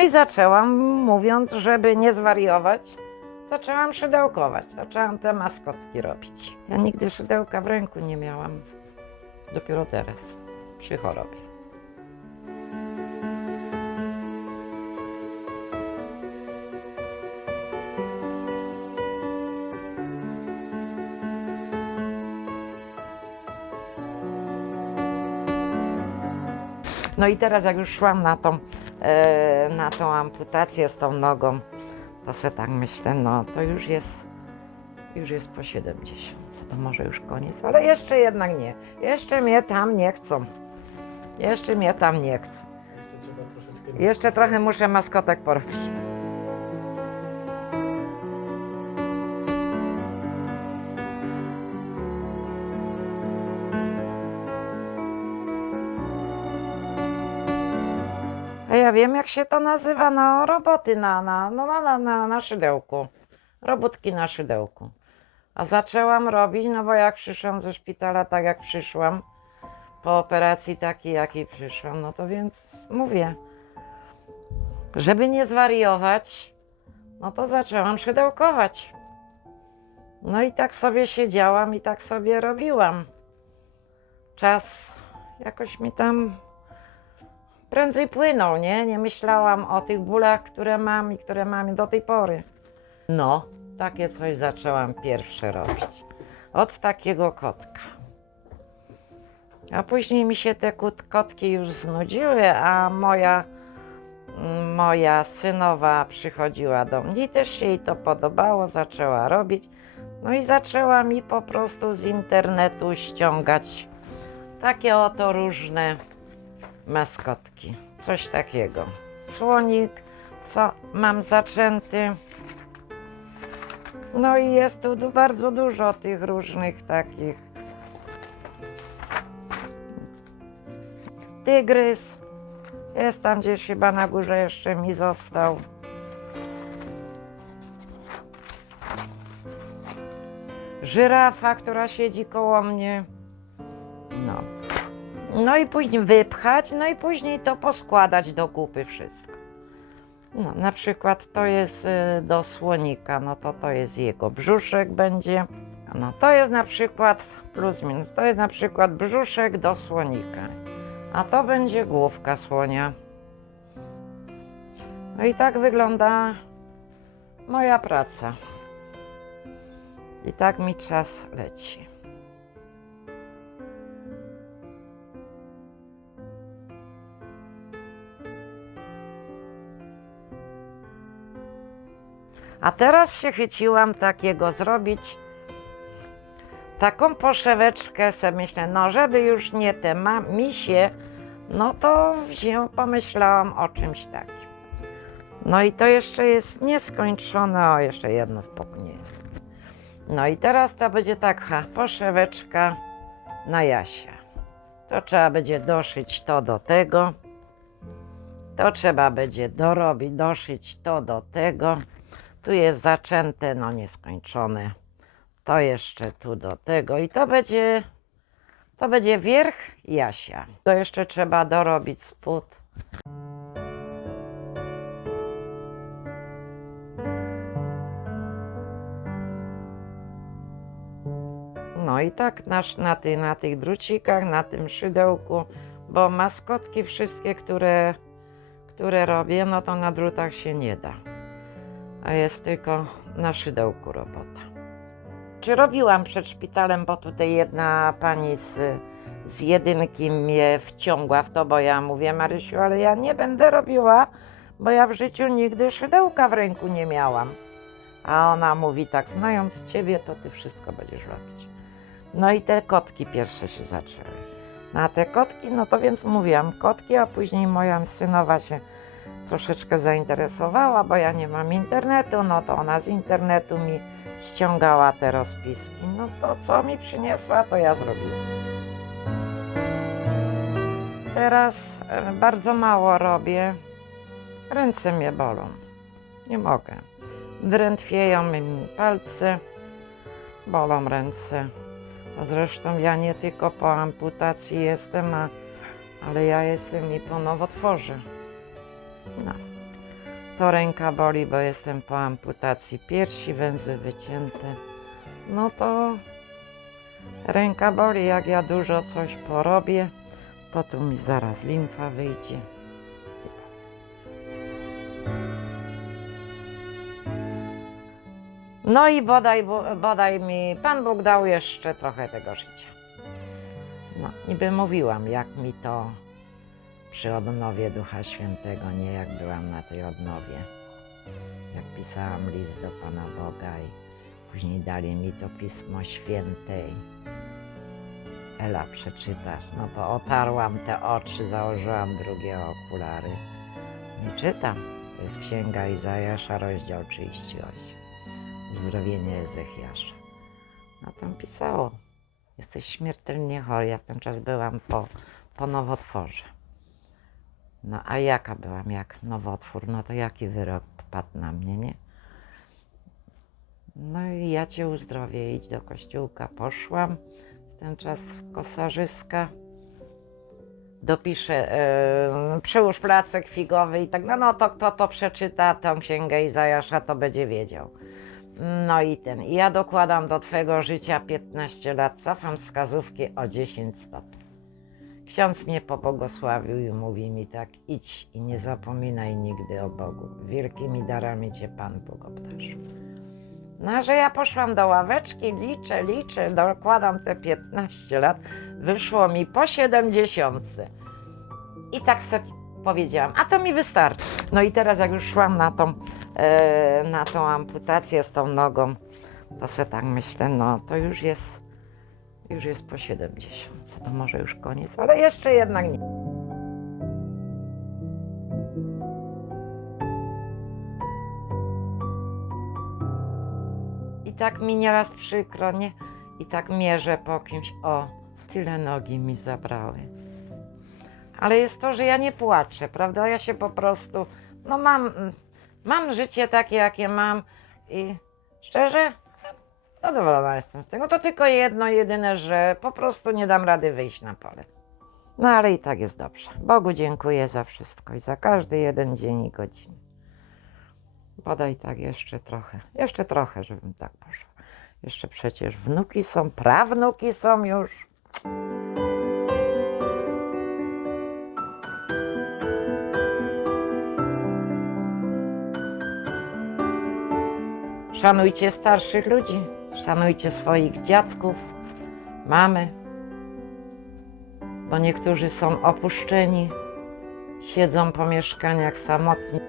No i zaczęłam, mówiąc, żeby nie zwariować, zaczęłam szydełkować. Zaczęłam te maskotki robić. Ja nigdy szydełka w ręku nie miałam. Dopiero teraz, przy chorobie. No i teraz jak już szłam na tą, na tą amputację z tą nogą, to sobie tak myślę, no to już jest, już jest po 70, to może już koniec, ale jeszcze jednak nie. Jeszcze mnie tam nie chcą. Jeszcze mnie tam nie chcą. Jeszcze trochę muszę maskotek porobić. A ja wiem, jak się to nazywa, no roboty na, na, no, na, na, na, szydełku. Robótki na szydełku. A zaczęłam robić, no bo jak przyszłam ze szpitala, tak jak przyszłam, po operacji takiej, jakiej przyszłam, no to więc mówię, żeby nie zwariować, no to zaczęłam szydełkować. No i tak sobie siedziałam i tak sobie robiłam. Czas jakoś mi tam prędzej płynął, nie? Nie myślałam o tych bólach, które mam i które mam do tej pory. No, takie coś zaczęłam pierwsze robić. Od takiego kotka. A później mi się te kot- kotki już znudziły, a moja, moja synowa przychodziła do mnie też się jej to podobało, zaczęła robić. No i zaczęła mi po prostu z internetu ściągać takie oto różne maskotki. Coś takiego. Słonik, co mam zaczęty. No i jest tu bardzo dużo tych różnych takich. Tygrys. Jest tam gdzieś chyba na górze jeszcze mi został. Żyrafa, która siedzi koło mnie. No. No i później wypchać, no i później to poskładać do kupy wszystko. No, na przykład to jest y, do słonika, no to to jest jego brzuszek będzie. No to jest na przykład plus minus, to jest na przykład brzuszek do słonika. A to będzie główka słonia. No i tak wygląda moja praca. I tak mi czas leci. A teraz się chyciłam takiego zrobić, taką poszeweczkę sobie myślę, no żeby już nie te ma- misie, no to wzię, pomyślałam o czymś takim. No i to jeszcze jest nieskończone, o jeszcze jedno w nie jest. No i teraz to będzie taka poszeweczka na Jasia. To trzeba będzie doszyć to do tego. To trzeba będzie dorobić, doszyć to do tego. Tu jest zaczęte, no nieskończone. To jeszcze tu do tego i to będzie to będzie wierch Jasia. To jeszcze trzeba dorobić spód. No i tak nasz, na, ty, na tych drucikach, na tym szydełku, bo maskotki wszystkie, które, które robię, no to na drutach się nie da a jest tylko na szydełku robota. Czy robiłam przed szpitalem, bo tutaj jedna pani z, z jedynki mnie wciągła w to, bo ja mówię, Marysiu, ale ja nie będę robiła, bo ja w życiu nigdy szydełka w ręku nie miałam. A ona mówi tak, znając ciebie, to ty wszystko będziesz robić. No i te kotki pierwsze się zaczęły. No a te kotki, no to więc mówiłam, kotki, a później moja synowa się troszeczkę zainteresowała, bo ja nie mam internetu, no to ona z internetu mi ściągała te rozpiski. No to co mi przyniosła, to ja zrobiłam. Teraz e, bardzo mało robię. Ręce mnie bolą. Nie mogę. Drętwieją mi palce, bolą ręce. A zresztą ja nie tylko po amputacji jestem, a, ale ja jestem i po nowotworze. No. to ręka boli, bo jestem po amputacji piersi, węzły wycięte. No to ręka boli, jak ja dużo coś porobię, to tu mi zaraz limfa wyjdzie. No i bodaj, bo- bodaj mi Pan Bóg dał jeszcze trochę tego życia. No, niby mówiłam, jak mi to przy odnowie Ducha Świętego, nie jak byłam na tej odnowie. Jak pisałam list do Pana Boga i później dali mi to Pismo Święte. i Ela, przeczytasz. No to otarłam te oczy, założyłam drugie okulary i czytam. To jest Księga Izajasza, rozdział 38. Uzdrowienie Ezechiasza. No tam pisało, jesteś śmiertelnie chory. Ja w ten czas byłam po, po nowotworze. No a jaka byłam jak nowotwór? No to jaki wyrok padł na mnie, nie? No i ja cię uzdrowię, idź do kościółka. Poszłam w ten czas kosarzyska. Dopiszę, yy, przyłóż placek figowy i tak, no, no to kto to przeczyta tą księgę Izajasza, to będzie wiedział. No i ten, ja dokładam do Twojego życia 15 lat, cofam wskazówki o 10 stopni. Ksiądz mnie pobłogosławił i mówi mi tak, idź i nie zapominaj nigdy o Bogu. Wielkimi darami Cię Pan Bóg obdarzył. No, że ja poszłam do ławeczki, liczę, liczę, dokładam te 15 lat, wyszło mi po 70. I tak sobie powiedziałam, a to mi wystarczy. No i teraz jak już szłam na tą, e, na tą amputację z tą nogą, to sobie tak myślę, no to już jest, już jest po 70. To może już koniec, ale jeszcze jednak nie. I tak mi nieraz przykro, nie? I tak mierzę po kimś, o, tyle nogi mi zabrały. Ale jest to, że ja nie płaczę, prawda? Ja się po prostu, no mam, mam życie takie, jakie mam i szczerze, zadowolona jestem z tego. To tylko jedno, jedyne, że po prostu nie dam rady wyjść na pole. No ale i tak jest dobrze. Bogu dziękuję za wszystko i za każdy jeden dzień i godzinę. Bodaj tak jeszcze trochę, jeszcze trochę, żebym tak poszła. Jeszcze przecież wnuki są, prawnuki są już. Szanujcie starszych ludzi, szanujcie swoich dziadków, mamy, bo niektórzy są opuszczeni, siedzą po mieszkaniach samotni.